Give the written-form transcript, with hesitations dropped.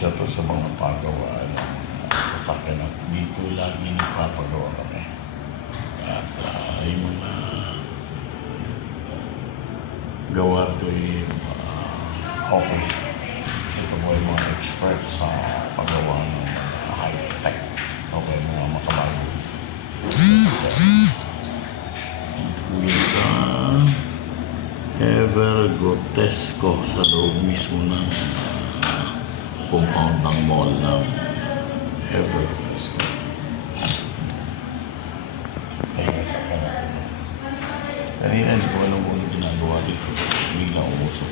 isa to sa mga pagawa ng sasakyan at dito lagi nagpapagawa kami. At yung mga gawa ito ay okay. Ito po ay mga expert sa paggawa ng mga high-tech. Okay, mga makabago. Ito po yung sa Evergotesco sa loob mismo ng compound ng mall ng Evergotesco. Kaya sa natin. Kanina hindi ko alam kung ano ginagawa dito. Bigla umusok.